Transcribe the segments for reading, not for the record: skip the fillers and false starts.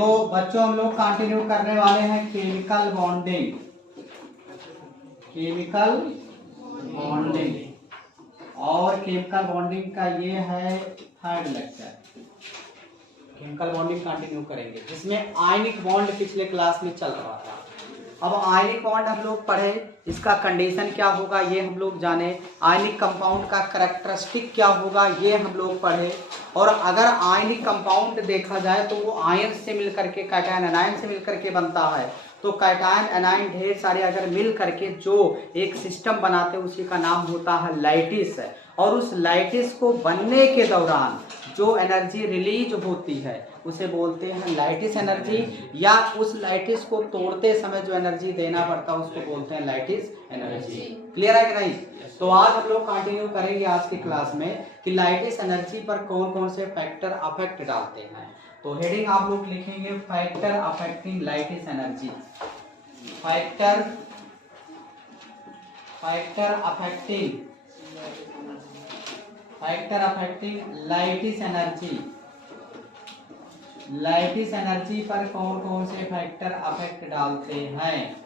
तो बच्चों हम लोग कंटिन्यू करने वाले हैं केमिकल बॉन्डिंग। केमिकल बॉन्डिंग और केमिकल बॉन्डिंग का ये है third lecture. Chemical bonding continue करेंगे जिसमें आयनिक बॉन्ड पिछले क्लास में चल रहा था। अब आयनिक बॉन्ड हम लोग पढ़े, इसका कंडीशन क्या होगा ये हम लोग जाने, आयनिक कंपाउंड का कैरेक्टरिस्टिक क्या होगा ये हम लोग पढ़े। और अगर आयनिक कंपाउंड देखा जाए तो वो आयन से मिलकर के कैटायन एनायन से मिलकर के बनता है। तो कैटायन एनायन ढेर सारे अगर मिल करके जो एक सिस्टम बनाते हैं उसी का नाम होता है लैटिस। और उस लैटिस को बनने के दौरान जो एनर्जी रिलीज होती है उसे बोलते हैं लैटिस एनर्जी, या उस लैटिस को तोड़ते समय जो एनर्जी देना पड़ता है उसको बोलते हैं लैटिस एनर्जी। क्लियर है कि नहीं? तो आज हम लोग कंटिन्यू करेंगे आज की क्लास में कि लैटिस एनर्जी पर कौन कौन से फैक्टर अफेक्ट डालते हैं। तो हेडिंग आप लोग लिखेंगे factor affecting lattice energy. Factor affecting lattice energy. Lattice energy पर कौन कौन से फैक्टर अफेक्ट डालते हैं।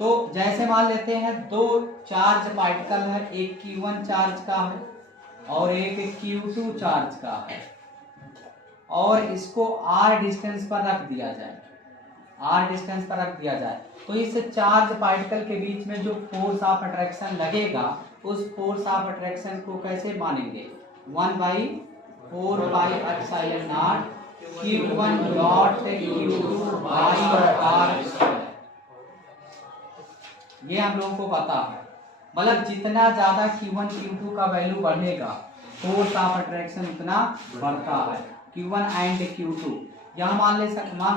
तो जैसे मान लेते हैं दो चार्ज पार्टिकल है, एक Q1 चार्ज का है और एक Q2 चार्ज का है, और इसको r डिस्टेंस पर रख दिया जाए, तो इस चार्ज पार्टिकल के बीच में जो फोर्स ऑफ अट्रैक्शन लगेगा उस फोर्स ऑफ अट्रैक्शन को कैसे मानेंगे, 1/4πε0 Q1 dot Q2 by r²। ये हम लोगों को पता है, मतलब जितना ज्यादा Q1 Q2 का वैल्यू बढ़ेगा फोर्स ऑफ अट्रैक्शन उतना बढ़ता है। Q1 एंड Q2 यहाँ मान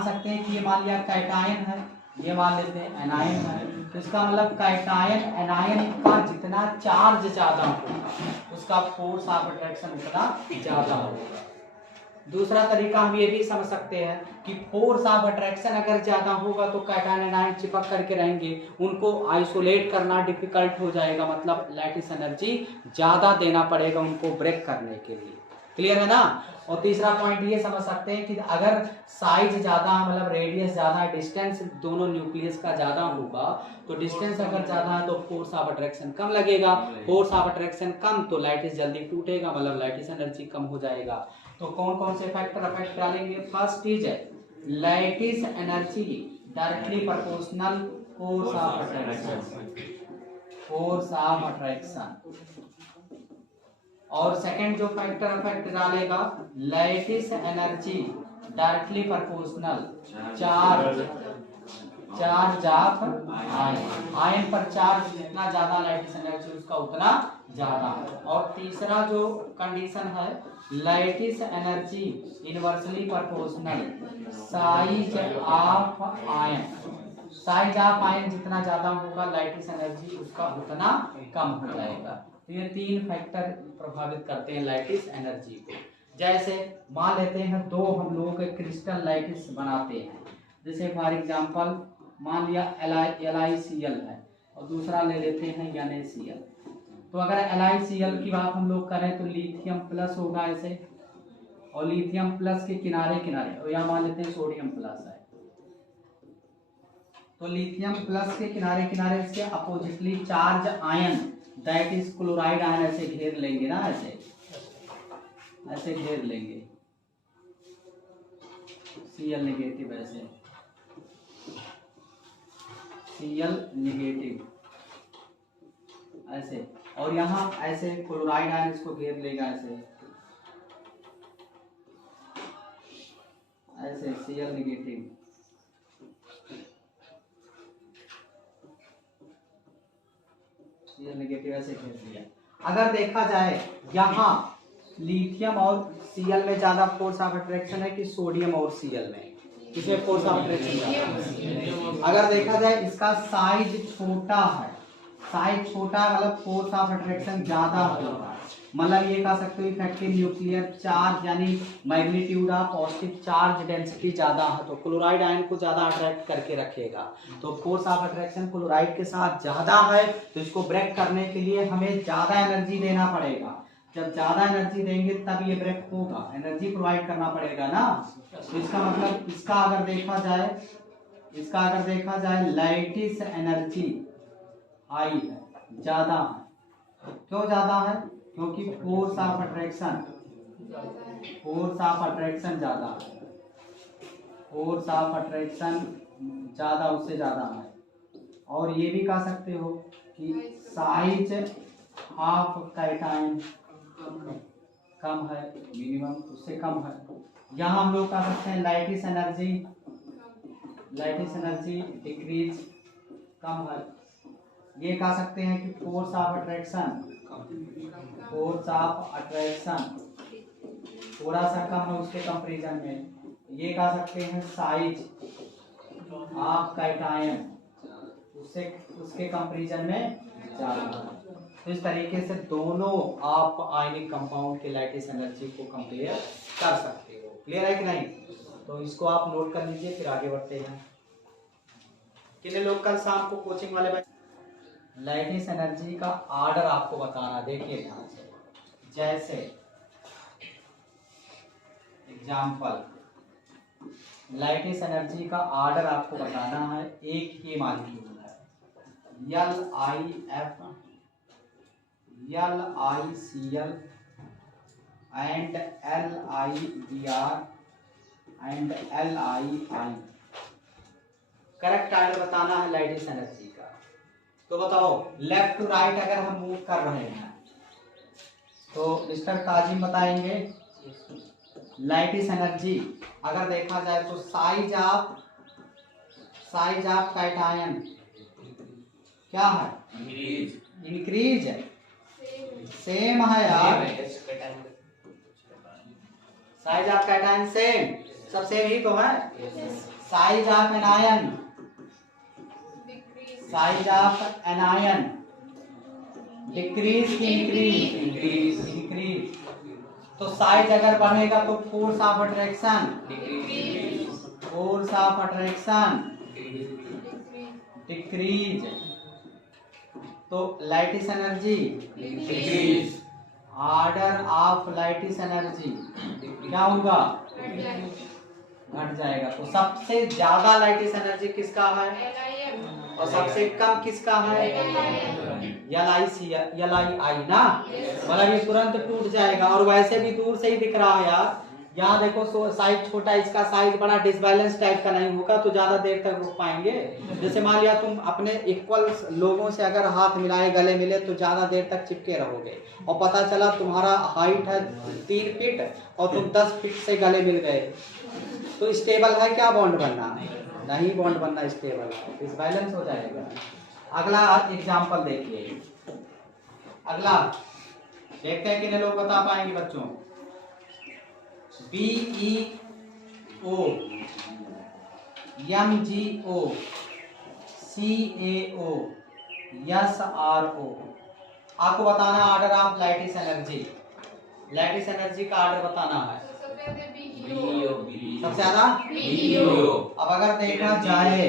सकते हैं कि ये मान लिया कैटायन है, ये मान लेते हैं एनायन है। तो इसका मतलब कैटायन एनायन का जितना चार्ज ज्यादा होगा उसका फोर्स ऑफ अट्रैक्शन उतना ज्यादा होगा। दूसरा तरीका हम ये भी समझ सकते हैं कि फोर्स ऑफ अट्रैक्शन अगर ज्यादा होगा तो कैटायन एनायन चिपक करके रहेंगे, उनको आइसोलेट करना डिफिकल्ट हो जाएगा, मतलब लैटिस एनर्जी ज्यादा देना पड़ेगा उनको ब्रेक करने के लिए। क्लियर है ना? और तीसरा पॉइंट ये समझ सकते हैं कि अगर साइज ज्यादा मतलब रेडियस ज्यादा, डिस्टेंस दोनों न्यूक्लियस का ज्यादा होगा, तो डिस्टेंस अगर ज्यादा है तो फोर्स ऑफ अट्रैक्शन कम लगेगा, फोर्स ऑफ अट्रैक्शन कम तो लैटिस जल्दी टूटेगा, मतलब लैटिस एनर्जी कम हो जाएगा। तो कौन कौन से फैक्टर अफेक्ट डालेंगे? First is lattice energy directly proportional force of attraction. और सेकंड जो फैक्टर अफेक्ट डालेगा lattice energy directly proportional charge of ion पर चार्ज जितना ज्यादा लैटिस एनर्जी उसका उतना ज्यादा। और तीसरा जो कंडीशन है lattice energy inversely proportional size of ion. Size of ion जितना ज्यादा होगा लैटिस एनर्जी उसका उतना कम हो जाएगा। तो ये तीन फैक्टर प्रभावित करते हैं लैटिस एनर्जी को। जैसे मान लेते हैं दो हम लोग क्रिस्टल लैटिस बनाते हैं, जैसे फॉर एग्जांपल मान लिया LiCl है और दूसरा ले लेते हैं NaCl। तो अगर LiCl की बात हम लोग करें तो लिथियम प्लस होगा ऐसे, और लिथियम प्लस के किनारे किनारे, और यहाँ मान लेते हैं सोडियम प्लस है, तो लिथियम प्लस के किनारे किनारे इसके oppositely charge ion that is chloride ion ऐसे घेर लेंगे ना, ऐसे घेर लेंगे, Cl नेगेटिव ऐसे, Cl नेगेटिव ऐसे, और यहाँ ऐसे क्लोराइड आयन इसको घेर लेगा ऐसे Cl नेगेटिव, Cl नेगेटिव ऐसे घेर लिया। अगर देखा जाए यहाँ लिथियम और Cl में ज्यादा फोर्स ऑफ अट्रैक्शन है कि सोडियम और Cl में, किसमें फोर्स ऑफ अट्रैक्शन? अगर देखा जाए इसका साइज छोटा है, साइज छोटा मतलब फोर्स ऑफ अट्रैक्शन ज्यादा होगा, मतलब ये कह सकते हो इफेक्टिव न्यूक्लियर चार्ज यानी magnitude of positive charge density ज्यादा है तो क्लोराइड आयन को ज्यादा अट्रैक्ट करके रखेगा। तो फोर्स ऑफ अट्रैक्शन क्लोराइड के साथ ज्यादा है तो इसको ब्रेक करने के लिए हमें ज्यादा एनर्जी देना पड़ेगा। जब ज्यादा एनर्जी देंगे तब ये ब्रेक होगा, एनर्जी प्रोवाइड करना पड़ेगा ना। तो इसका मतलब इसका अगर देखा जाए लाइटिस एनर्जी हाई है, ज्यादा है। क्यों ज्यादा है? क्योंकि फोर्स ऑफ अट्रैक्शन ज्यादा है, फोर्स ऑफ अट्रैक्शन ज्यादा, उससे ज्यादा है। और ये भी कह सकते हो कि साइज ऑफ कैटायन कम है, मिनिमम उससे कम है। यहाँ हम लोग कह सकते हैं लाइटिस एनर्जी डिक्रीज, कम है। ये कह सकते हैं कि फोर्स ऑफ अट्रैक्शन थोड़ा सा कम है उसके कंपैरिजन में। ये कह सकते हैं साइज ऑफ कैटायन उसके कंपैरिजन में ज्यादा है। तो इस तरीके से दोनों आप आयनिक कंपाउंड के लाइटिस एनर्जी को कंपेयर कर सकते हो। क्लियर है कि नहीं? तो इसको आप नोट कर लीजिए, फिर आगे बढ़ते हैं। कितने लोग कल शाम को कोचिंग वाले बच्चे लाइटिस एनर्जी का ऑर्डर आपको बताना, देखिए ध्यान से। जैसे एग्जाम्पल, लाइटिस एनर्जी का ऑर्डर आपको बताना है। एक ये मॉलिक्यूल है LiCl and LiBr and LiI। Correct order बताना है लाइटिस एनर्जी का। तो बताओ लेफ्ट टू राइट अगर हम मूव कर रहे हैं तो मिस्टर काजिम बताएंगे लाइटिस एनर्जी अगर देखा जाए तो साइज ऑफ कैटायन क्या है? इंक्रीज है, सेम है यार। साइज ऑफ कैटायन सेम, सब सेम ही तो है। साइज ऑफ एनायन डिक्रीज की इंक्रीज। तो साइज अगर बढ़ेगा तो फोर्स ऑफ अट्रैक्शन डिक्रीज। तो lattice energy decrease, order of lattice energy क्या होगा? घट जाएगा। तो सबसे ज्यादा लाइटिस एनर्जी किसका है और सबसे कम किसका है? LiI ना। मतलब ये तुरंत टूट जाएगा और वैसे भी दूर से ही दिख रहा है यार। यहाँ देखो साइज छोटा, इसका साइज बड़ा, डिसबैलेंस टाइप का नहीं होगा तो ज्यादा देर तक रुक पाएंगे। जैसे मान लिया तुम अपने इक्वल लोगों से अगर हाथ मिलाए, गले मिले तो ज्यादा देर तक चिपके रहोगे और पता चला तुम्हारा हाइट है 3 फीट और तुम 10 फीट से गले मिल गए, तो स्टेबल है क्या बॉन्ड बनना? नहीं बॉन्ड बनना स्टेबल, डिसबैलेंस हो जाएगा। अगला एग्जांपल देखिए, अगला देखते हैं कितने लोग बता पाएंगे बच्चों। BeO MgO CaO SRO। आपको बताना order of lattice energy. लाइटिस energy का ऑर्डर बताना है। सबसे ज्यादा BeO। अब अगर देखा जाए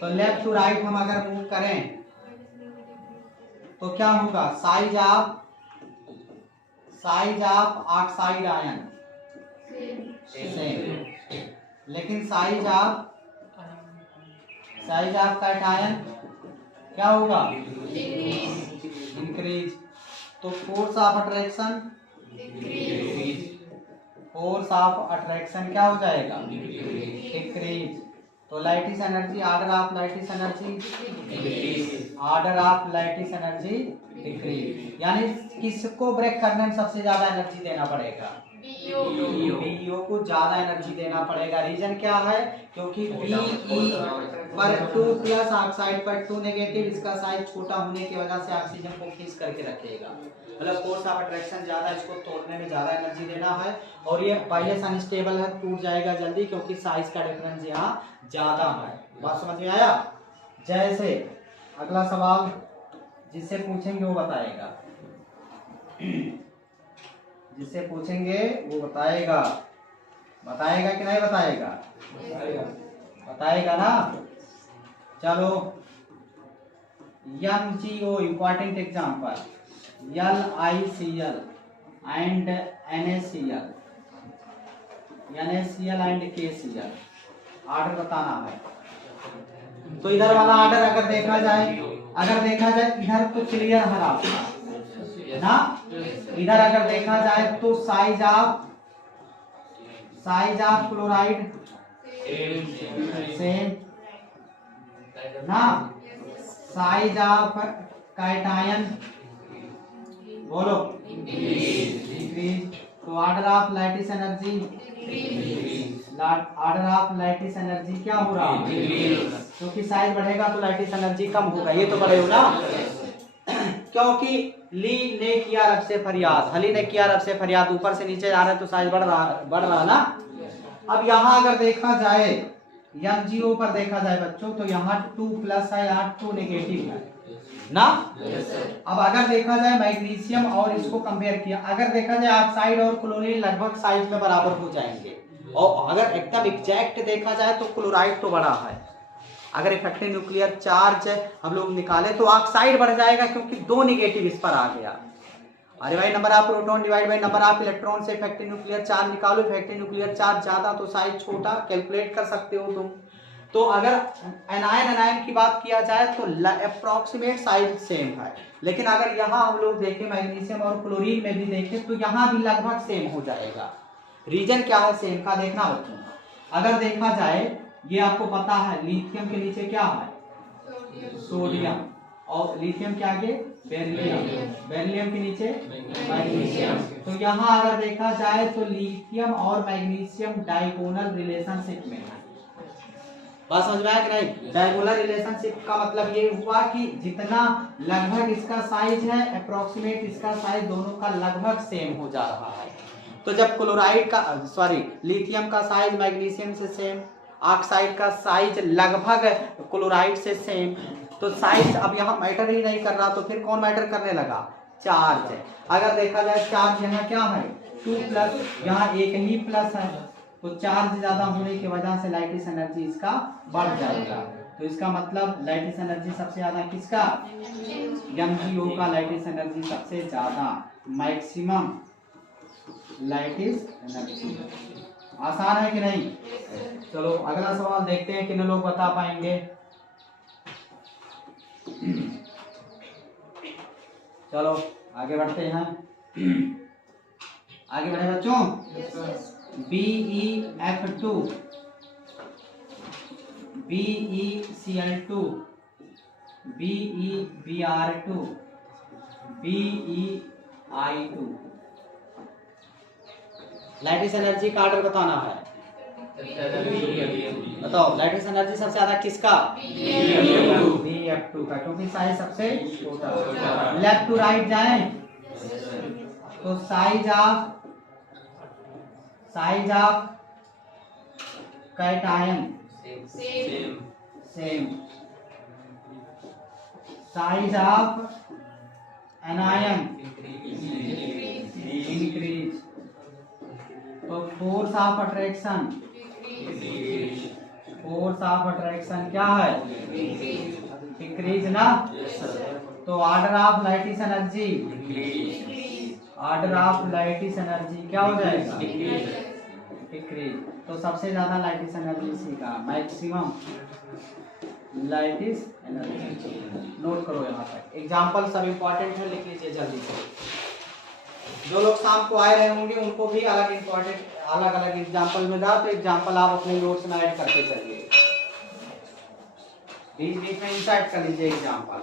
तो लेफ्ट टू राइट हम अगर मूव करें तो क्या होगा? साइज ऑक्साइड आयन सेम, लेकिन साइज ऑफ कैटायन क्या होगा? इंक्रीज। तो फोर्स ऑफ अट्रैक्शन क्या हो जाएगा? डिक्रीज। तो lattice energy, order of lattice energy decrease. यानी किसको ब्रेक करने में सबसे ज्यादा एनर्जी देना पड़ेगा? BeO को ज्यादा एनर्जी देना पड़ेगा। रीजन क्या है? क्योंकि Be पर 2 प्लस ऑक्साइड पर 2 नेगेटिव, इसका साइज छोटा होने की वजह से ऑक्सीजन को खींच करके रखेगा। मतलब फोर्स ऑफ अट्रैक्शन ज्यादा, इसको तोड़ने में ज्यादा एनर्जी देना है। और ये बाइस अनस्टेबल है, टूट जाएगा जल्दी क्योंकि साइज का डिफरेंस यहाँ ज्यादा है। बात समझ में आया? जैसे अगला सवाल जिससे पूछेंगे वो बताएगा, जिससे पूछेंगे वो बताएगा कि नहीं बताएगा? बताएगा ना। चलो MgO important example, LiCl and NaCl, NaCl and KCl order बताना है। तो इधर वाला ऑर्डर अगर देखा जाए इधर तो क्लियर है आपका ना। इधर अगर देखा जाए तो साइज ऑफ क्लोराइड सेम ना, साइज ऑफ कैटायन बोलो इंक्रीज। तो ऑर्डर ऑफ लैटिस एनर्जी क्या हो रहा है, क्योंकि साइज बढ़ेगा तो लैटिस एनर्जी कम होगा, ये तो पढ़े हो ना। क्योंकि ली ने किया रब से फरियाद, हली ने किया रब से फरियाद, ऊपर से नीचे जा रहा है तो साइज बढ़ रहा ना। अब यहाँ अगर देखा जाए MgO पर देखा जाए बच्चों तो यहाँ 2+ है, यहाँ 2 नेगेटिव है ना। अब अगर देखा जाए मैग्नीशियम और इसको कंपेयर किया, अगर देखा जाए ऑक्साइड और क्लोरीन लगभग साइज में बराबर हो जाएंगे, और अगर एकदम एग्जैक्ट देखा जाए तो क्लोराइड तो बड़ा है। अगर इफेक्टिव न्यूक्लियर चार्ज हम लोग निकाले तो ऑक्साइड बढ़ जाएगा, क्योंकि 2 नेगेटिव इस पर आ गया। अरे भाई number of proton divide by number of electron से इफेक्टिव न्यूक्लियर चार्ज निकालो। इफेक्टिव न्यूक्लियर चार्ज ज्यादा तो साइज छोटा, कैलकुलेट कर सकते हो तुम। तो अगर एनायन की बात किया जाए तो अप्रोक्सीमेट साइज सेम है, लेकिन अगर यहाँ हम लोग देखें मैग्नीशियम और क्लोरीन में भी देखें तो यहाँ भी लगभग सेम हो जाएगा। रीजन क्या है सेम का देखना बच्चों। अगर देखा जाए ये आपको पता है लिथियम के नीचे क्या है सोडियम, और लिथियम के आगे बेरिलियम, बेरिलियम के नीचे मैग्नीशियम। तो यहाँ अगर देखा जाए तो लिथियम और मैग्नीशियम डायगोनल रिलेशनशिप में है। बात समझ में आया कि नहीं। डायगोनल रिलेशनशिप का मतलब ये हुआ कि जितना लगभग इसका साइज है अप्रोक्सीमेट इसका साइज दोनों का लगभग सेम हो जा रहा है। तो जब क्लोराइड का लिथियम का साइज मैग्नीशियम से सेम, ऑक्साइड का साइज लगभग क्लोराइड से सेम, तो साइज अब यहाँ मैटर ही नहीं कर रहा, तो फिर कौन मैटर करने लगा, चार्ज। अगर देखा जाए चार्ज यहाँ क्या है 2+, यहाँ एक ही प्लस है, तो चार्ज ज्यादा होने की वजह से लैटिस एनर्जी इसका बढ़ जाएगा। तो इसका मतलब लैटिस एनर्जी सबसे ज्यादा किसका, MgO का लैटिस एनर्जी सबसे ज्यादा, मैक्सिमम लैटिस एनर्जी। आसान है कि नहीं। चलो अगला सवाल देखते हैं कितने लोग बता पाएंगे। चलो आगे बढ़ते हैं, आगे बढ़े बच्चों। BeF2, BeCl2, BeBr2, BeI2। Lattice energy का ऑर्डर बताना है। बताओ लैटिस एनर्जी सबसे ज्यादा किसका, BeF2 का, क्योंकि साइज सबसे छोटा। लेफ्ट टू राइट जाए तो size of cation same, size of anion increase. तो फोर्स ऑफ अट्रैक्शन क्या है, डिक्रीज ना। तो ऑर्डर ऑफ लैटिस एनर्जी क्या हो जाएगा, डिक्रीज। तो सबसे ज्यादा लैटिस एनर्जी इसी का, मैक्सिमम लैटिस एनर्जी। नोट करो यहाँ तक, एग्जाम्पल सब इंपॉर्टेंट है, लिख लीजिए जल्दी से। जो लोग शाम को आए रहे होंगे उनको भी अलग अलग एग्जाम्पल में था, तो एग्जाम्पल आप अपने नोट्स में ऐड करते चलिए, बीच में इंसर्ट कर लीजिए एग्जाम्पल।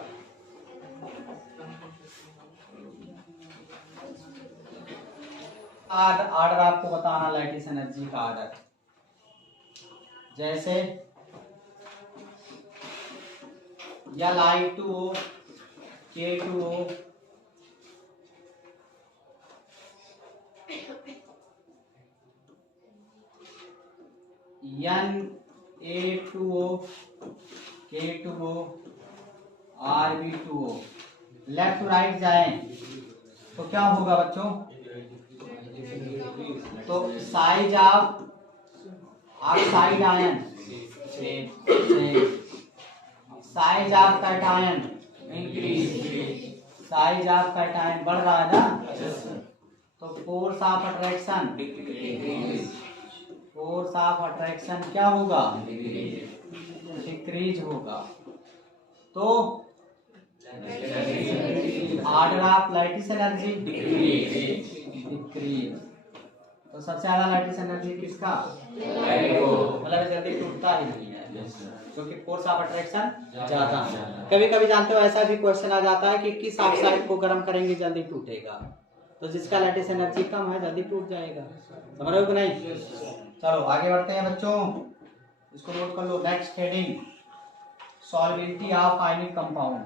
ऑर्डर आपको बताना लैटिस एनर्जी का ऑर्डर, जैसे Li2O, K2O, Na2O, K2O, Rb2O। Left to right जाए तो क्या होगा बच्चों, तो size of oxide ion, size of cation increase, size of cation बढ़ रहा है ना। तो force of attraction, force of attraction क्या होगा, डिक्रीज होगा। तो order of lattice energy decrease. तो सबसे ज्यादा लाइटिस एनर्जी किसका, मतलब जल्दी टूटता ही नहीं है क्योंकि फोर्स ऑफ अट्रैक्शन ज्यादा है। कभी कभी जानते हो ऐसा भी क्वेश्चन आ जाता है कि किस ऑक्साइड को गर्म करेंगे जल्दी टूटेगा, तो जिसका लाइटिस एनर्जी कम है जल्दी टूट जाएगा। समझ रहे हो कि नहीं? चलो आगे बढ़ते हैं बच्चों, इसको नोट कर लो। Next heading solvency of ionic compound.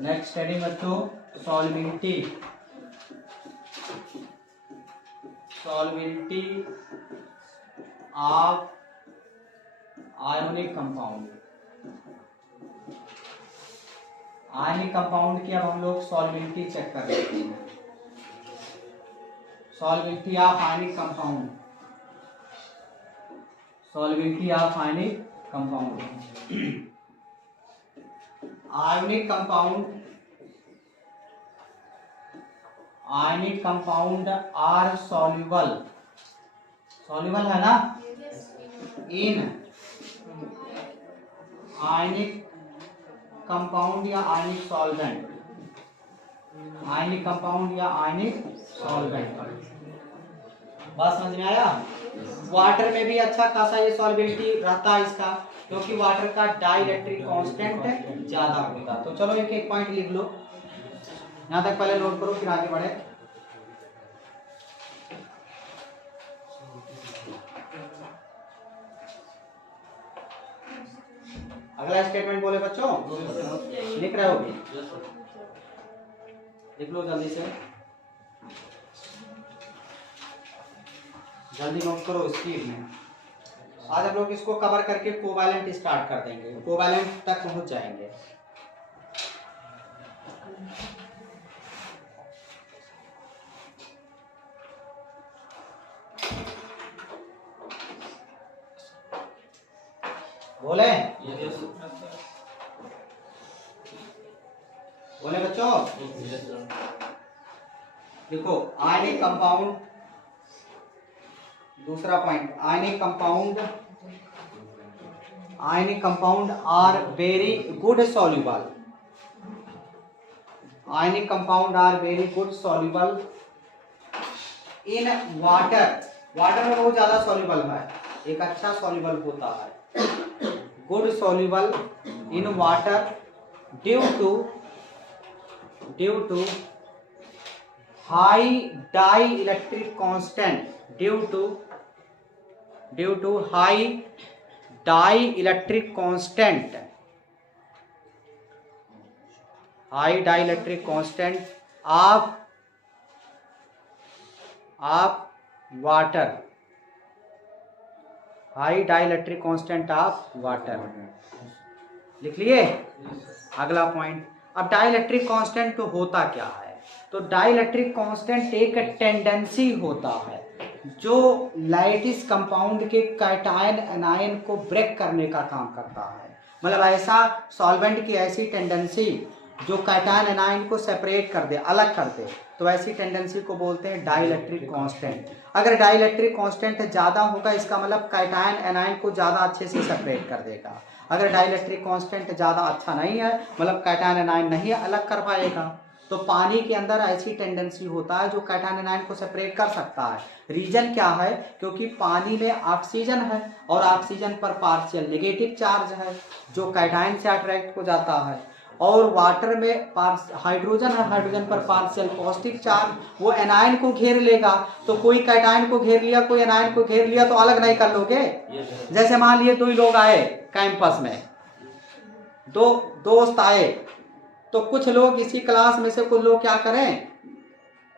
Next heading बच्चों solvency, solvency of ionic compound. Ionic compound की अब हम लोग सॉल्वेंटी चेक कर लेते हैं। Solvency of ionic compound, solvency of ionic compound. Ionic compound, ionic compound are soluble, soluble है ना, इन आयनिक कंपाउंड या आयनिक सॉल्वेंट, आयनिक कंपाउंड या आयनिक सॉल्वेंट। बात समझ में आया? वाटर में भी अच्छा खासा ये सॉल्वेंटी रहता है इसका, क्योंकि वाटर का डाइलेक्ट्रिक कांस्टेंट ज्यादा होता। तो चलो एक एक पॉइंट लिख लो, यहां तक पहले नोट करो फिर आगे बढ़े। अगला स्टेटमेंट बोले बच्चों, लिख रहे हो भी, लिख लो जल्दी से, जल्दी नोट करो स्पीड में। आज हम लोग इसको कवर करके कोवैलेंट स्टार्ट कर देंगे, कोवैलेंट तक पहुंच जाएंगे। बोले बोले बच्चों, देखो आयनिक कंपाउंड, दूसरा point, ionic compound, ionic compound are very good soluble, ionic compound are very good soluble in water. Water में बहुत ज्यादा सॉल्युबल है, एक अच्छा सॉल्युबल होता है, good soluble in water due to high dielectric constant, due to high dielectric constant, high dielectric constant of water, high dielectric constant of water. लिख लिए? अगला पॉइंट, अब डाइलेक्ट्रिक कांस्टेंट तो होता क्या है? तो डाइलेक्ट्रिक कांस्टेंट एक टेंडेंसी होता है जो लाइटिस कंपाउंड के कैटायन एनायन को ब्रेक करने का काम करता है। मतलब ऐसा सॉल्वेंट की ऐसी टेंडेंसी जो कैटायन एनायन को सेपरेट कर दे, अलग कर दे, तो ऐसी टेंडेंसी को बोलते हैं डाइलेक्ट्रिक कांस्टेंट। अगर डाइलेक्ट्रिक कांस्टेंट ज़्यादा होगा इसका मतलब कैटायन एनायन को ज़्यादा अच्छे से सेपरेट कर देगा। अगर डाइलेक्ट्रिक कांस्टेंट ज़्यादा अच्छा नहीं है, मतलब कैटायन एनायन नहीं अलग कर पाएगा। तो पानी के अंदर ऐसी टेंडेंसी होता है जो कैटायन एनायन को सेपरेट कर सकता है। रीजन क्या है? क्योंकि पानी में ऑक्सीजन है और ऑक्सीजन पर पार्शियल नेगेटिव चार्ज है जो कैटायन से अट्रैक्ट हो जाता है, और वाटर में हाइड्रोजन है, हाइड्रोजन पर पार्शियल पॉजिटिव चार्ज, वो एनायन को घेर लेगा। तो कोई कैटायन को घेर लिया, कोई एनायन को घेर लिया, तो अलग नहीं कर लोगे। जैसे मान लिए दो ही लोग आए कैंपस में, दो दोस्त आए, तो कुछ लोग इसी क्लास में से कुछ लोग क्या करें,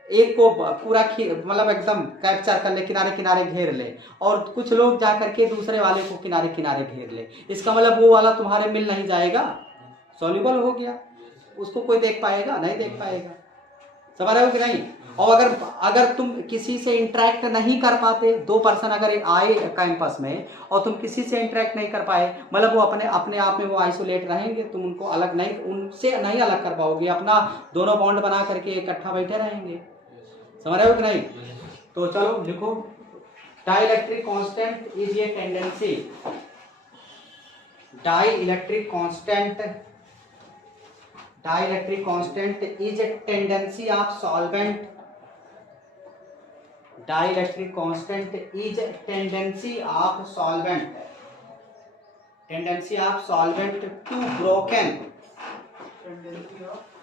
एक को पूरा मतलब एकदम कैप्चर कर ले, किनारे किनारे घेर ले, और कुछ लोग जा करके दूसरे वाले को किनारे किनारे घेर ले। इसका मतलब वो वाला तुम्हारे मिल नहीं जाएगा, सॉल्युबल हो गया, उसको कोई देख पाएगा? नहीं देख पाएगा। समझ रहे हो कि नहीं? और अगर तुम किसी से इंटरेक्ट नहीं कर पाते, दो पर्सन अगर आए कैंपस में और तुम किसी से इंटरेक्ट नहीं कर पाए, मतलब वो अपने आप में वो आइसोलेट रहेंगे, तुम उनको अलग नहीं, उनसे नहीं अलग कर पाओगे, अपना दोनों बॉन्ड बना करके इकट्ठा बैठे रहेंगे। समझ रहे हो कि नहीं? तो चलो लिखो, dielectric constant is a tendency, dielectric constant is a tendency of solvent, dielectric constant is tendency of solvent to broken,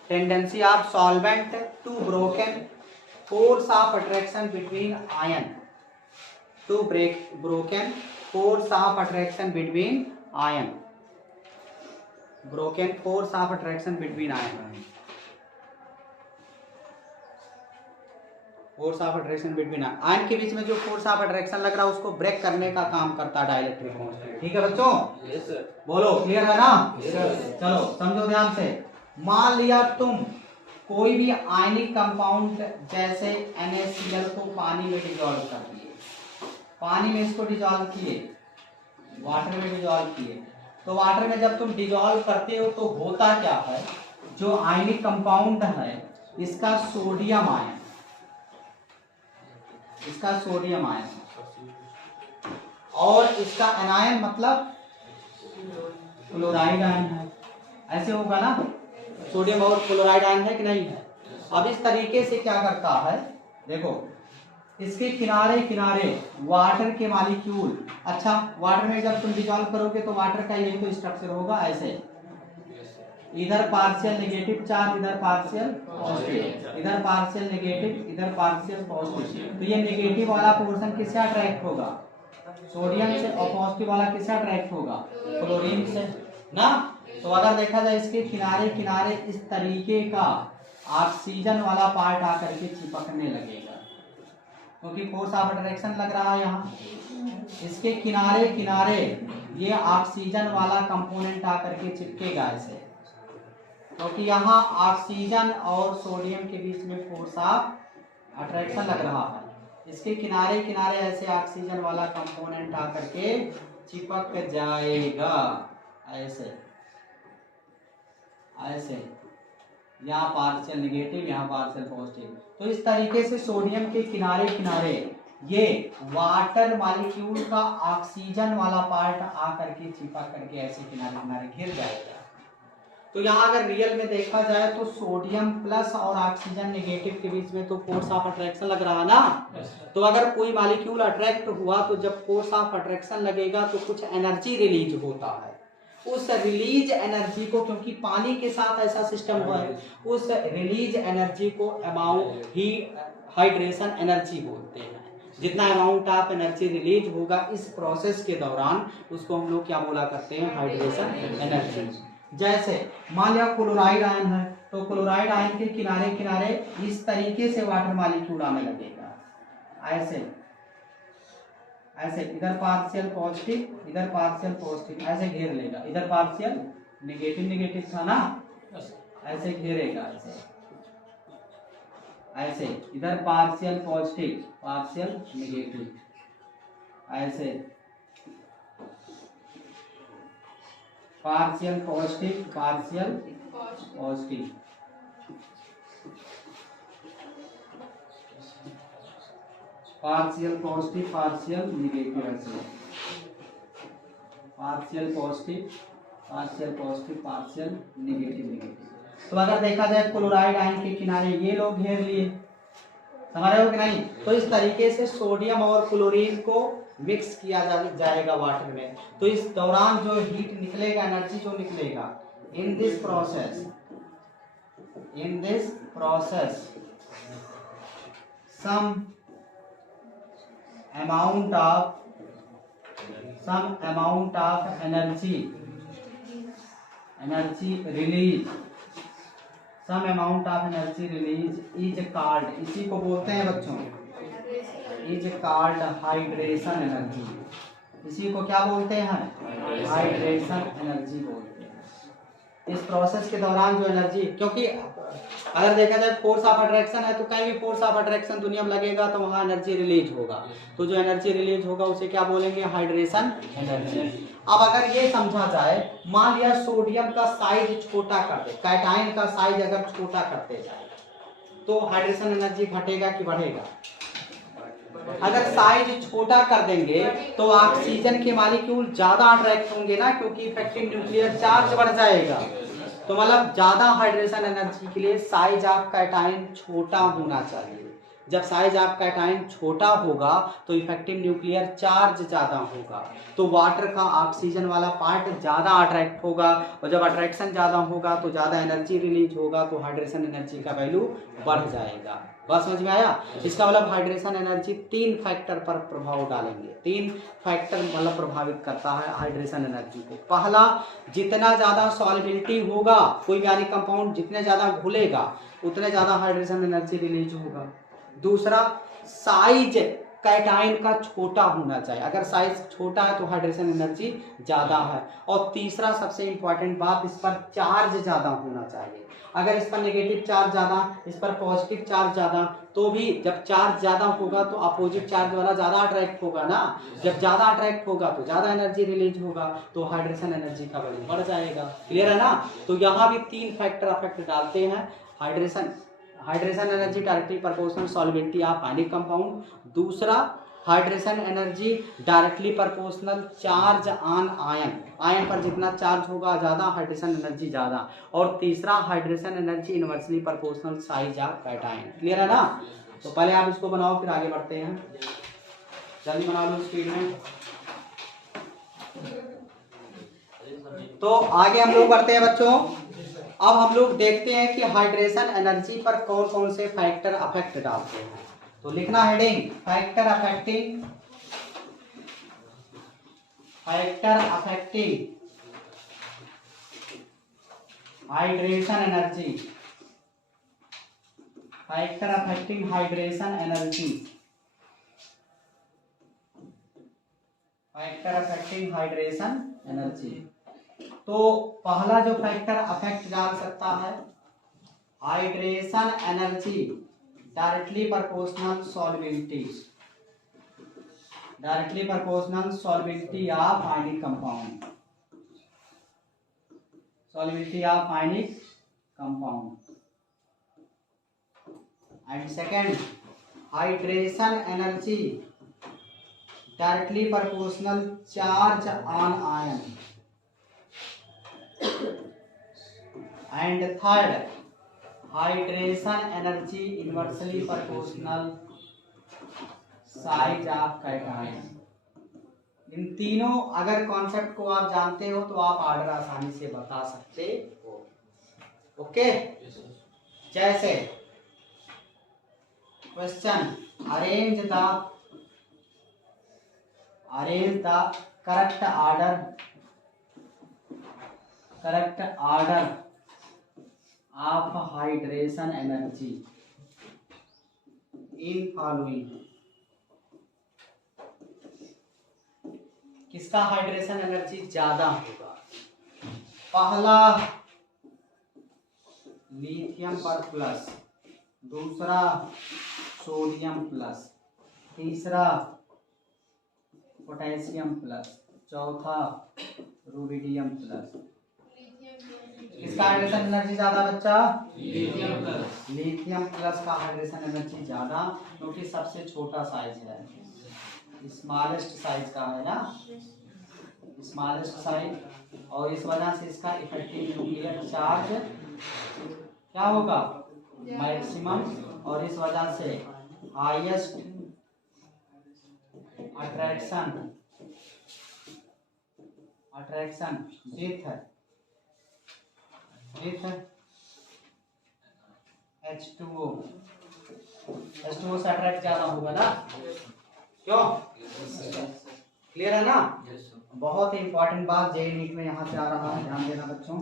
tendency of solvent to broken force of attraction between ion, to broken force of attraction between ion, broken force of attraction between ion, force of attraction between ion के बीच में जो force of attraction लग रहा है उसको break करने का काम करता है डाइलेक्ट्रिक कांस्टेंट। ठीक है बच्चों? Yes sir. बोलो क्लियर है ना? Yes sir. चलो समझो ध्यान से। मान लिया तुम कोई भी आयनिक कंपाउंड जैसे NaCl को पानी में डिसॉल्व कर दिए, पानी में इसको डिसॉल्व किए, वाटर में डिसॉल्व किए, तो वाटर में जब तुम डिसॉल्व करते हो तो होता क्या है, जो आयनिक कंपाउंड है इसका सोडियम आयन, इसका सोडियम आयन और इसका एनायन मतलब क्लोराइड आयन है, ऐसे होगा ना, सोडियम और क्लोराइड आयन है कि नहीं है। अब इस तरीके से क्या करता है, देखो इसके किनारे किनारे वाटर के मॉलिक्यूल, अच्छा वाटर में जब तुम डिसॉल्व करोगे तो वाटर का यही तो स्ट्रक्चर होगा, ऐसे इधर पार्शियल नेगेटिव चार्ज, इधर पार्शियल पॉजिटिव, इधर पार्शियल नेगेटिव, इधर पार्शियल पॉजिटिव, तो ये नेगेटिव वाला पोर्शन किससे अट्रैक्ट होगा, सोडियम से, और पॉजिटिव वाला किससे अट्रैक्ट होगा, क्लोरीन से ना। तो अगर देखा जाए इसके किनारे किनारे इस तरीके का ऑक्सीजन वाला पार्ट आकर के चिपकने लगेगा, क्योंकि फोर्स ऑफ अट्रैक्शन लग रहा है यहाँ, इसके किनारे किनारे ये ऑक्सीजन वाला कंपोनेंट आकर के चिपकेगा ऐसे, क्योंकि यहाँ ऑक्सीजन और सोडियम के बीच में फोर्स ऑफ अट्रैक्शन लग रहा है, इसके किनारे किनारे ऐसे ऑक्सीजन वाला कंपोनेंट आकर के चिपक जाएगा ऐसे ऐसे, यहाँ पार्शियल नेगेटिव, यहाँ पार्शियल पॉजिटिव। तो इस तरीके से सोडियम के किनारे किनारे ये वाटर मॉलिक्यूल का ऑक्सीजन वाला पार्ट आकर के चिपक करके ऐसे किनारे किनारे घिर जाएगा। तो यहाँ अगर रियल में देखा जाए तो सोडियम प्लस और ऑक्सीजन नेगेटिव के बीच में तो फोर्स ऑफ अट्रैक्शन लग रहा है ना। तो अगर कोई मॉलिक्यूल अट्रैक्ट हुआ तो जब फोर्स ऑफ अट्रैक्शन लगेगा तो कुछ एनर्जी रिलीज होता है, उस रिलीज एनर्जी को, क्योंकि पानी के साथ ऐसा सिस्टम हुआ है, उस रिलीज एनर्जी को अमाउंट ही हाइड्रेशन एनर्जी बोलते हैं। जितना अमाउंट ऑफ एनर्जी रिलीज होगा इस प्रोसेस के दौरान उसको हम लोग क्या बोला करते हैं, हाइड्रेशन एनर्जी। जैसे मान लिया क्लोराइड आयन है, तो क्लोराइड आयन के किनारे किनारे इस तरीके से वाटर मॉलिक्यूल आने लगेगा ऐसे ऐसे, इधर पार्शियल पॉजिटिव, इधर पार्शियल पॉजिटिव, ऐसे घेर लेगा, इधर पार्शियल नेगेटिव नेगेटिव था ना, ऐसे घेरेगा ऐसे ऐसे, इधर पार्शियल पॉजिटिव पार्शियल नेगेटिव ऐसे, partial positive partial positive, partial positive partial negative ऐसे, partial positive partial positive partial negative negative. तो अगर देखा जाए क्लोराइड आयन के किनारे ये लोग घेर लिए, समझ रहे हो कि नहीं। तो इस तरीके से सोडियम और क्लोरीन को मिक्स किया जाएगा वाटर में। तो इस दौरान जो हीट निकलेगा, एनर्जी जो निकलेगा, in this process some amount of energy release, some amount of energy release is called, इसी को बोलते हैं बच्चों, is called hydration energy। इसी को क्या बोलते हैं, हाइड्रेशन एनर्जी बोलते हैं। इस प्रोसेस के दौरान जो एनर्जी, क्योंकि अगर देखा जाए फोर्स ऑफ अट्रैक्शन है तो कहीं भी फोर्स ऑफ अट्रैक्शन दुनिया में लगेगा तो वहां एनर्जी रिलीज होगा, तो जो एनर्जी रिलीज होगा उसे क्या बोलेंगे, हाइड्रेशन एनर्जी। अब अगर ये समझा जाए, मान लिया सोडियम का साइज छोटा कर दे, कैटायन का साइज अगर छोटा करते जाए, तो हाइड्रेशन एनर्जी घटेगा कि बढ़ेगा? अगर साइज छोटा कर देंगे तो ऑक्सीजन के मॉलिक्यूल ज्यादा अट्रैक्ट होंगे ना, क्योंकि इफेक्टिव न्यूक्लियर चार्ज बढ़ जाएगा। तो मतलब ज्यादा हाइड्रेशन एनर्जी के लिए साइज ऑफ कैटायन छोटा होना चाहिए। जब साइज ऑफ कैटायन छोटा होगा तो इफेक्टिव न्यूक्लियर चार्ज ज्यादा होगा, तो वाटर का ऑक्सीजन वाला पार्ट ज्यादा अट्रैक्ट होगा, और जब अट्रैक्शन ज्यादा होगा तो ज्यादा एनर्जी रिलीज होगा, तो हाइड्रेशन एनर्जी का वैल्यू बढ़ जाएगा। बात समझ में आया? इसका मतलब हाइड्रेशन एनर्जी 3 फैक्टर पर प्रभाव डालेंगे। 3 फैक्टर मतलब प्रभावित करता है हाइड्रेशन एनर्जी को। पहला, जितना ज्यादा सॉल्युबिलिटी होगा, कोई भी आयनिक कंपाउंड जितने ज्यादा घुलेगा उतने ज्यादा हाइड्रेशन एनर्जी रिलीज होगा। दूसरा, साइज कैटायन का छोटा होना चाहिए, अगर साइज छोटा है तो हाइड्रेशन एनर्जी ज्यादा है। और तीसरा सबसे इंपॉर्टेंट बात, इस पर चार्ज ज्यादा होना चाहिए। अगर इस पर नेगेटिव चार्ज ज्यादा, इस पर पॉजिटिव चार्ज ज्यादा, तो भी जब चार्ज ज्यादा होगा तो अपोजिट चार्ज वाला ज्यादा अट्रैक्ट होगा ना। जब ज्यादा अट्रैक्ट होगा तो ज्यादा एनर्जी रिलीज होगा, तो हाइड्रेशन एनर्जी का वैल्यू बढ़ जाएगा। क्लियर है ना? तो यहाँ भी 3 फैक्टर अफेक्ट डालते हैं। Hydration energy directly proportional solubility of ionic compound. दूसरा, hydration energy directly proportional charge on ion, ion पर जितना चार्ज होगा ज्यादा, हाइड्रेशन एनर्जी ज्यादा। और तीसरा, hydration energy inversely proportional size of cation. Clear है ना? तो पहले आप इसको बनाओ, फिर आगे बढ़ते हैं। जल्दी बना लो स्पीड में। तो आगे हम लोग बढ़ते हैं बच्चों। अब हम लोग देखते हैं कि हाइड्रेशन एनर्जी पर कौन कौन से फैक्टर अफेक्ट डालते हैं। तो लिखना heading, factor affecting hydration energy, factor affecting hydration energy, factor affecting hydration energy. तो पहला जो फैक्टर अफेक्ट डाल सकता है, hydration energy directly proportional solubility, directly proportional solubility of ionic compound, solubility of ionic compound. And second, hydration energy directly proportional charge on ion. And third, hydration energy inversely proportional size of cation. इन तीनों अगर concept को आप जानते हो तो आप order आसानी से बता सकते हो। ओके, जैसे question, arrange the correct order of hydration energy in following. किसका हाइड्रेशन एनर्जी ज्यादा होगा? पहला, लिथियम पर प्लस, दूसरा सोडियम प्लस, तीसरा पोटेशियम प्लस, चौथा रुबिडियम प्लस। किसका हाइड्रेशन एनर्जी ज्यादा बच्चा? लिथियम प्लस का हाइड्रेशन एनर्जी ज्यादा, क्योंकि सबसे छोटा साइज है, स्मॉलेस्ट साइज का है ना, स्मॉलेस्ट साइज। और इस वजह से इसका इफेक्टिव न्यूक्लियर चार्ज क्या होगा? मैक्सिमम। और इस वजह से हाईएस्ट अट्रैक्शन विथ H2O से अट्रैक्ट ज्यादा होगा ना, क्यों? क्लियर है ना? बहुत ही इंपॉर्टेंट बात जेई नीट में यहाँ से आ रहा है, ध्यान देना बच्चों।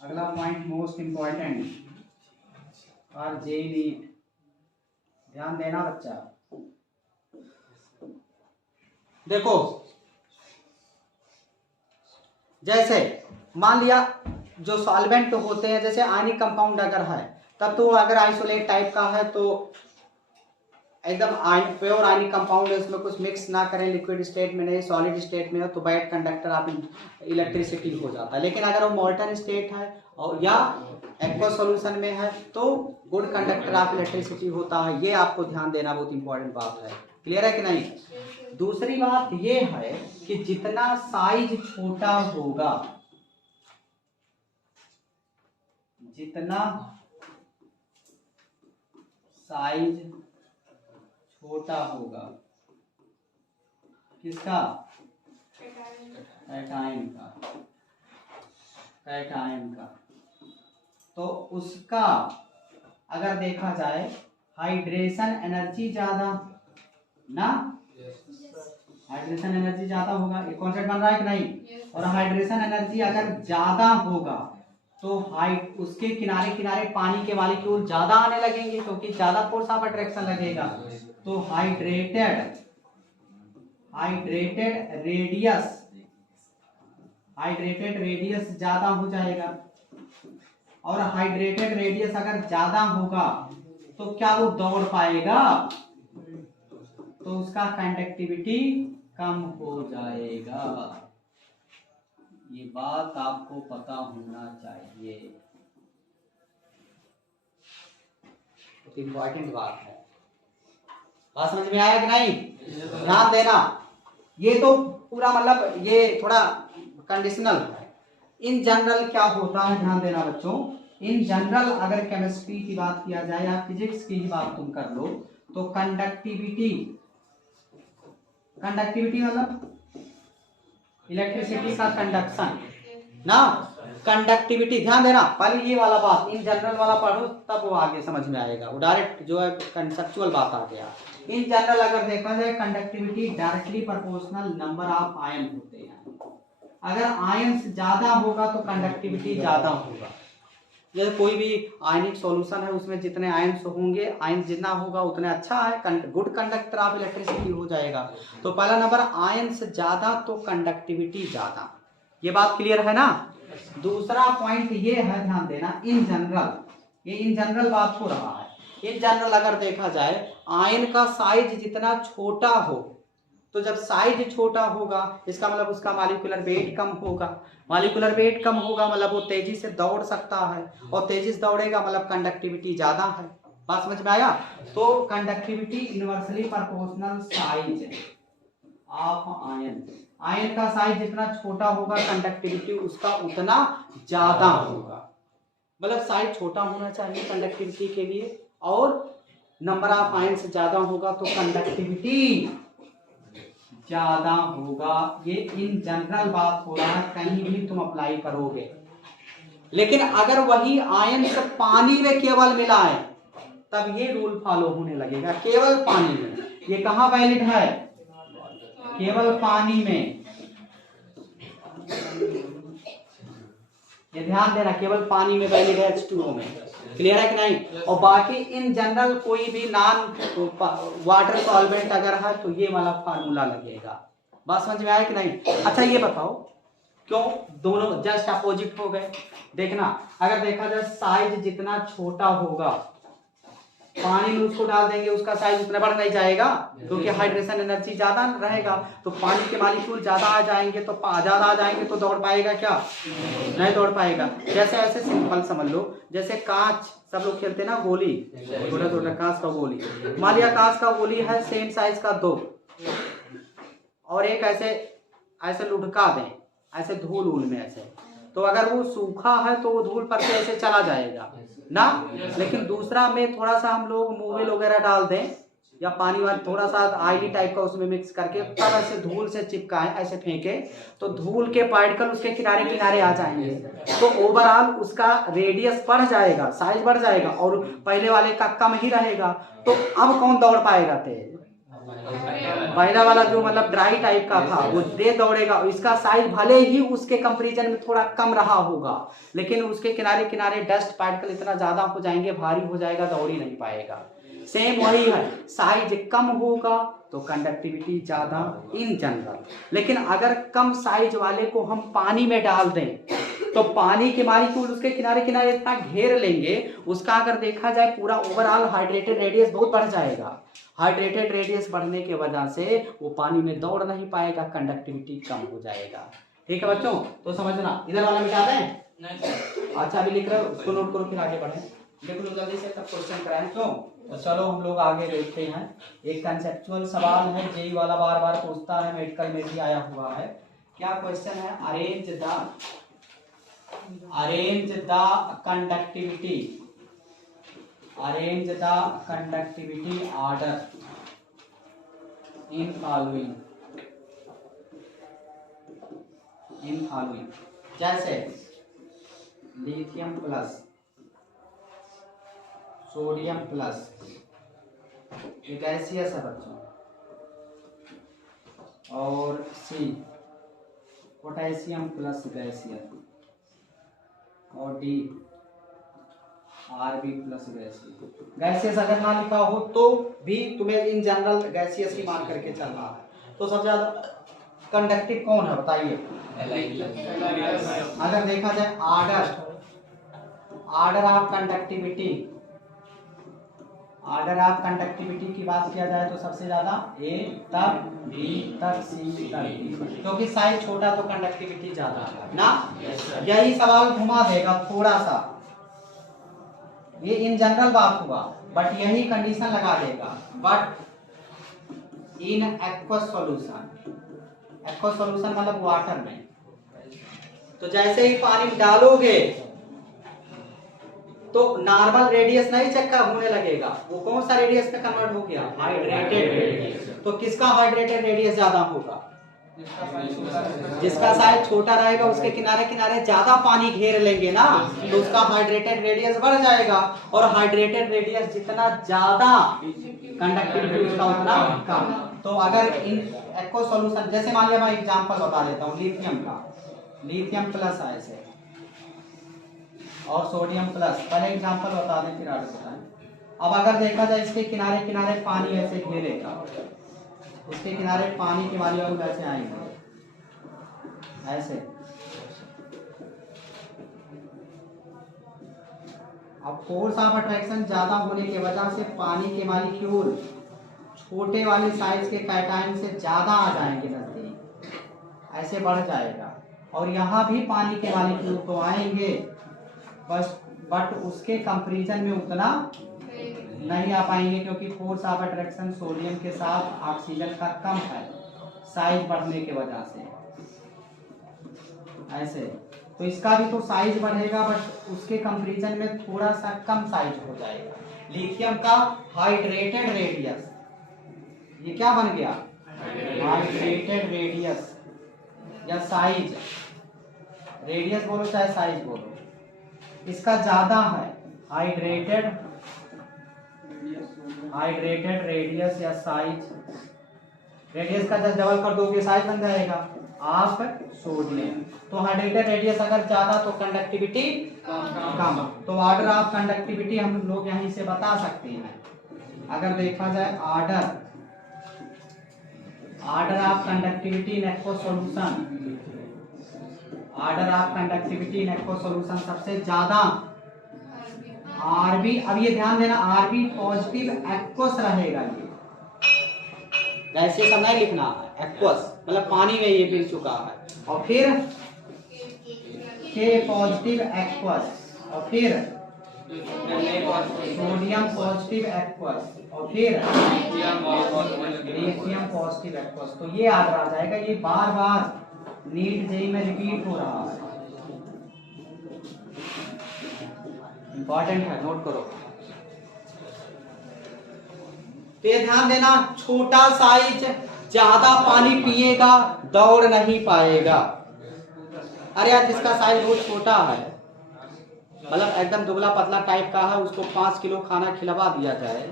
अगला पॉइंट मोस्ट इंपॉर्टेंट और जेई नीट, ध्यान देना बच्चा। देखो, जैसे मान लिया जो सॉल्वेंट होते हैं, जैसे आयनिक कंपाउंड अगर है, तब तो अगर आइसोलेट टाइप का है तो एकदम प्योर आयनिक कंपाउंड है, उसमें कुछ मिक्स ना करें, लिक्विड स्टेट में नहीं, सॉलिड स्टेट में हो, तो बैड कंडक्टर आप इलेक्ट्रिसिटी हो जाता है। लेकिन अगर वो मॉल्टन स्टेट है और या एक्वा सॉल्यूशन में है तो गुड कंडक्टर ऑफ इलेक्ट्रिसिटी होता है। ये आपको ध्यान देना बहुत इंपॉर्टेंट बात है। क्लियर है कि नहीं। दूसरी बात ये है कि जितना साइज छोटा होगा, जितना साइज छोटा होगा किसका, कैटायन का, कैटायन का, तो उसका अगर देखा जाए हाइड्रेशन एनर्जी ज्यादा ना, हाइड्रेशन एनर्जी ज्यादा होगा, एक कॉन्सेप्ट बन रहा है कि नहीं। और हाइड्रेशन एनर्जी अगर ज्यादा होगा तो उसके किनारे किनारे पानी के मॉलिक्यूल ज्यादा आने लगेंगे क्योंकि ज्यादा फोर्स ऑफ अट्रैक्शन लगेगा। तो हाइड्रेटेड रेडियस ज्यादा हो जाएगा। और हाइड्रेटेड रेडियस अगर ज्यादा होगा तो क्या वो दौड़ पाएगा, तो उसका कंडक्टिविटी कम हो जाएगा। ये बात आपको पता होना चाहिए, तो इंपॉर्टेंट बात है। बात समझ में आया कि नहीं, ध्यान देना। ये तो पूरा मतलब ये थोड़ा कंडीशनल है। इन जनरल क्या होता है, ध्यान देना बच्चों। इन जनरल अगर केमिस्ट्री की बात किया जाए या फिजिक्स की ही बात तुम कर लो तो कंडक्टिविटी मतलब इलेक्ट्रिसिटी का कंडक्शन ना, कंडक्टिविटी ध्यान देना। पहले ये वाला बात इन जनरल वाला पढ़ो तब वो आगे समझ में आएगा। वो डायरेक्ट जो है कंसेप्चुअल बात आ गया। इन जनरल अगर देखा जाए conductivity directly proportional number of ion होते हैं। अगर आयंस ज्यादा होगा तो कंडक्टिविटी ज्यादा होगा। जैसे कोई भी आयनिक सॉल्यूशन है उसमें जितने आयंस होंगे, आयंस जितना होगा उतना अच्छा है, गुड कंडक्टर ऑफ इलेक्ट्रिसिटी हो जाएगा। तो पहला नंबर आयंस ज्यादा तो कंडक्टिविटी ज्यादा। ये बात क्लियर है ना। दूसरा पॉइंट ये है, ध्यान देना, इन जनरल, ये इन जनरल बात हो रहा है। इन जनरल अगर देखा जाए आयन का साइज जितना छोटा हो, तो जब साइज छोटा होगा इसका मतलब उसका मॉलिक्यूलर वेट कम होगा। मॉलिक्यूलर वेट कम होगा मतलब वो तेजी से दौड़ सकता है, और तेजी से दौड़ेगा मतलब कंडक्टिविटी ज्यादा है। बात समझ में आया। तो conductivity inversely proportional size of ion. Ion का साइज जितना छोटा होगा कंडक्टिविटी उसका उतना ज्यादा होगा। मतलब साइज छोटा होना चाहिए कंडक्टिविटी के लिए, और नंबर ऑफ आयंस ज्यादा होगा तो कंडक्टिविटी ज्यादा होगा। ये इन जनरल बात हो रहा है, कहीं भी तुम अप्लाई करोगे। लेकिन अगर वही आयन सब पानी में केवल मिलाए तब ये रूल फॉलो होने लगेगा, केवल पानी में। ये कहाँ वैलिड है, केवल पानी में। ये ध्यान देना, केवल पानी में वैलिड है, H2O में। क्लियर है कि नहीं। और बाकी इन जनरल कोई भी नॉन वाटर सॉल्वेंट अगर है तो ये वाला फार्मूला लगेगा। बात समझ में आया कि नहीं। अच्छा ये बताओ क्यों दोनों जस्ट अपोजिट हो गए। देखना, अगर देखा जाए साइज जितना छोटा होगा, पानी में उसको डाल देंगे उसका साइज उतना बढ़ नहीं जाएगा क्योंकि हाइड्रेशन एनर्जी ज्यादा रहेगा। तो पानी के मॉलिक्यूल ज्यादा आ जाएंगे, तो ज्यादा आ जाएंगे तो दौड़ पाएगा क्या, नहीं दौड़ पाएगा। जैसे ऐसे सिंपल समझ लो, जैसे कांच सब लोग खेलते ना, गोली, छोटा छोटा कांच का गोली। मान लिया कांच का गोली है सेम साइज का 2, और एक ऐसे लुढ़का दें ऐसे धूल में ऐसे, तो अगर वो सूखा है तो वो धूल पर से ऐसे चला जाएगा ना। लेकिन दूसरा में थोड़ा सा हम लोग मोबिल वगैरह डाल दें या पानी वाली थोड़ा सा आयली टाइप का उसमें मिक्स करके तब ऐसे धूल से चिपकाएं, ऐसे फेंके तो धूल के पार्टिकल उसके किनारे किनारे आ जाएंगे, तो ओवरऑल उसका रेडियस बढ़ जाएगा, साइज बढ़ जाएगा, और पहले वाले का कम ही रहेगा। तो अब कौन दौड़ पाएगा तेज, पहला वाला जो मतलब ड्राई टाइप का था वो दे दौड़ेगा। इसका साइज भले ही उसके कंपैरिजन में थोड़ा कम रहा होगा, लेकिन उसके किनारे किनारे डस्ट पार्टिकल इतना ज्यादा हो जाएंगे, भारी हो जाएगा, दौड़ ही नहीं पाएगा। सेम वही है, साइज कम होगा तो कंडक्टिविटी ज्यादा इन जनरल। लेकिन अगर कम साइज वाले को हम पानी में डाल दें तो पानी के मॉलिक्यूल उसके किनारे किनारे इतना घेर लेंगे, उसका अगर देखा जाए पूरा ओवरऑल हाइड्रेटेड रेडियस बहुत बढ़ जाएगा। हाइड्रेटेड रेडियस बढ़ने की वजह से वो पानी में दौड़ नहीं पाएगा, कंडक्टिविटी कम हो जाएगा। ठीक है बच्चों, तो समझना। इधर वाला मिटा दें, अच्छा अभी लिख रहे हो, उसको नोट करो फिर आगे बढ़े। लिख लो जल्दी से, तब क्वेश्चन कराएं। क्यों? तो चलो हम लोग आगे देखते हैं। एक कंसेप्चुअल सवाल है, जेई वाला बार बार पूछता है, मेडिकल में भी आया हुआ है। क्या क्वेश्चन है? Arrange the conductivity order in following. जैसे लिथियम प्लस, सोडियम प्लस, ये गैसियस है बच्चों, और सी पोटेशियम प्लस गैसियस, और डी आरबी प्लस गैसियस अगर ना लिखा हो तो भी तुम्हें इन जनरल गैसियस ही मान करके चलना है। तो सबसे ज्यादा कंडक्टिव कौन है बताइए? अगर देखा जाए ऑर्डर ऑफ कंडक्टिविटी की बात किया जाए तो सबसे ज्यादा ए तक, बी तक, सी तक, क्योंकि साइज छोटा तो कंडक्टिविटी ज्यादा है ना। यही सवाल घुमा देगा थोड़ा सा, ये इन जनरल बात हुआ, बट यही कंडीशन लगा देगा, बट इन एक्वस सॉल्यूशन मतलब वाटर में। तो जैसे ही पानी डालोगे तो नॉर्मल रेडियस नहीं चक्का घूमने लगेगा, वो कौन सा रेडियस में कन्वर्ट हो गया? Hydrated radius. तो किसका हाइड्रेटेड रेडियस ज्यादा होगा? जिसका साइज छोटा रहेगा, उसके किनारे किनारे ज्यादा पानी घेर लेंगे ना, तो उसका हाइड्रेटेड रेडियस बढ़ जाएगा, और हाइड्रेटेड रेडियस जितना ज्यादा कंडक्टिविटी उसका उतना कम। तो अगर इन एक्व सॉल्यूशन, जैसे मान लिया मैं एग्जांपल बता देता हूँ लिथियम का, लिथियम प्लस ऐसे और सोडियम प्लस, पहले एग्जांपल बता दें फिर आगे बताएं। अब अगर देखा जाए इसके किनारे किनारे पानी ऐसे घेरेगा, उसके किनारे पानी के मॉलिक्यूल ऐसे आएंगे ऐसे। अब फोर्स ऑफ अट्रैक्शन ज्यादा होने की वजह से पानी के मॉलिक्यूल छोटे वाली साइज के कैटायन से ज्यादा आ जाएंगे नजदीक, ऐसे बढ़ जाएगा, और यहाँ भी पानी के मॉलिक्यूल तो आएंगे बस, बट उसके कंपैरिजन में उतना नहीं आ पाएंगे, क्योंकि फोर्स ऑफ अट्रैक्शन सोडियम के साथ ऑक्सीजन का कम है साइज बढ़ने की वजह से ऐसे। तो इसका भी तो साइज बढ़ेगा, बट उसके कंपैरिजन में थोड़ा सा कम साइज हो जाएगा। लिथियम का हाइड्रेटेड रेडियस, ये क्या बन गया? हाइड्रेटेड रेडियस या साइज, रेडियस बोलो चाहे साइज बोलो, इसका ज्यादा है। हाइड्रेटेड रेडियस या साइज, रेडियस का जब डबल कर दोगे साइज बन जाएगा ऑफ सोडियम। तो हाइड्रेटेड रेडियस अगर ज्यादा तो कंडक्टिविटी कम। तो ऑर्डर ऑफ कंडक्टिविटी हम लोग यहीं से बता सकते हैं। अगर देखा जाए order of conductivity in aq solution, order of conductivity in aq solution सबसे ज्यादा आरबी। अब ये ध्यान देना, आरबी पॉजिटिव एक्वस रहेगा, ये ऐसे सब नहीं लिखना है, एक्वस मतलब पानी में ये मिल चुका है, और फिर के पॉजिटिव एक्वस, और फिर सोडियम पॉजिटिव एक्वस, और फिर लिथियम पॉजिटिव एक्वस। तो ये याद रह जाएगा, ये बार बार नीट जेई में रिपीट हो रहा है, इंपॉर्टेंट है, नोट करो। तो ये ध्यान देना, छोटा साइज ज्यादा पानी पिएगा, दौड़ नहीं पाएगा। अरे यार जिसका साइज बहुत छोटा है, मतलब एकदम दुबला पतला टाइप का है, उसको 5 किलो खाना खिलवा दिया जाए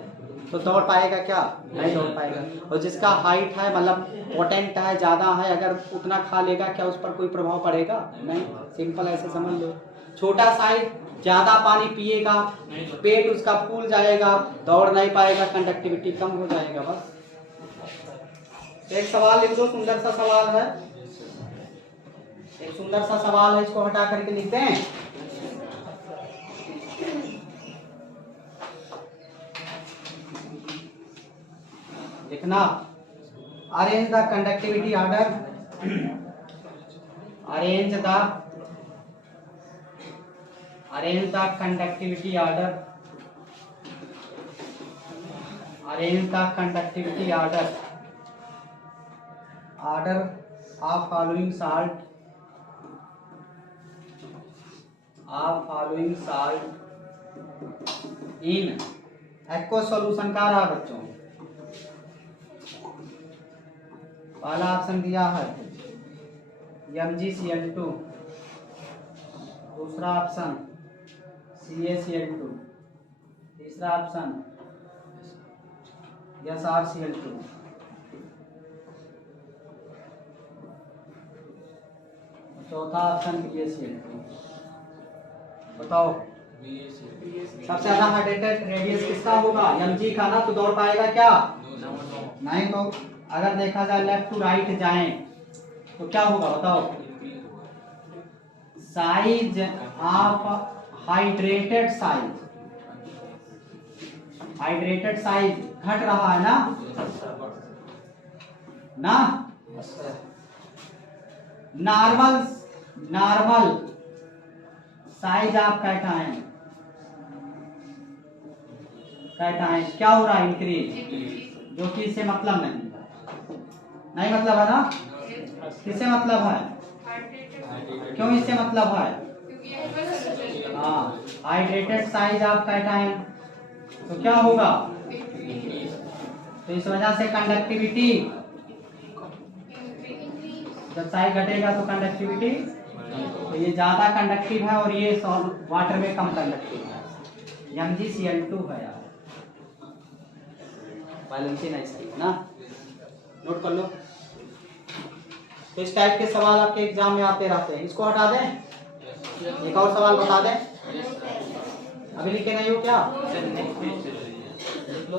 तो दौड़ पाएगा क्या? नहीं दौड़ पाएगा। और जिसका हाइट है मतलब पोटेंट है, ज्यादा है, अगर उतना खा लेगा क्या उस पर कोई प्रभाव पड़ेगा? नहीं। सिंपल ऐसे समझ लो, छोटा साइज ज्यादा पानी पिएगा, पेट उसका फूल जाएगा, दौड़ नहीं पाएगा, कंडक्टिविटी कम हो जाएगा, बस। एक सवाल लिख दो, सुंदर सा सवाल है, एक सुंदर सा सवाल है, इसको हटा करके लिखते हैं। लिखना, arrange the conductivity order, arrange the arrange the conductivity order, arrange the conductivity order, order of following salt, of following salt in aqua solution का रहा बच्चों। पहला ऑप्शन दिया है MgCl2, दूसरा ऑप्शन CaCl2, तीसरा ऑप्शन SrCl2, चौथा ऑप्शन BaCl2। बताओ सबसे ज्यादा हाइड्रेटेड रेडियस किसका होगा? Mg का ना, तो दौड़ पाएगा क्या? नहीं। तो अगर देखा जाए लेफ्ट टू राइट जाएं तो क्या होगा बताओ? Size of hydrated size, hydrated size घट रहा है ना normal, normal size of cation, cation क्या हो रहा है? इंक्रीज, जो कि इससे मतलब नहीं मतलब है ना? किससे मतलब है? क्यों इससे मतलब है? हाँ, हाइड्रेटेड साइज ऑफ कैटायन, तो क्या होगा? तो इस वजह से कंडक्टिविटी, जब साइज घटेगा तो कंडक्टिविटी, तो ये ज्यादा कंडक्टिव है और ये वाटर में कम कंडक्टिव है। MgCl2 है यार, बैलेंसिंग नहीं सही है ना, नोट कर लो। तो इस टाइप के सवाल आपके एग्जाम में आते रहते हैं। इसको हटा दें, एक और सवाल बता दें। अभी लिखे नहीं हो क्या? लिख लो,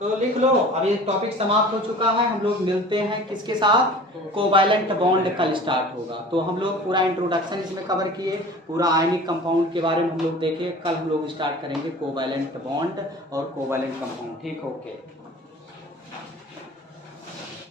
तो लिख लो। अब ये टॉपिक समाप्त हो चुका है। हम लोग मिलते हैं किसके साथ? कोवैलेंट बॉन्ड कल स्टार्ट होगा। तो हम लोग पूरा इंट्रोडक्शन इसमें कवर किए, पूरा आयनिक कंपाउंड के बारे में हम लोग देखे। कल हम लोग स्टार्ट करेंगे कोवैलेंट बॉन्ड और कोवैलेंट कंपाउंड। ठीक, ओके।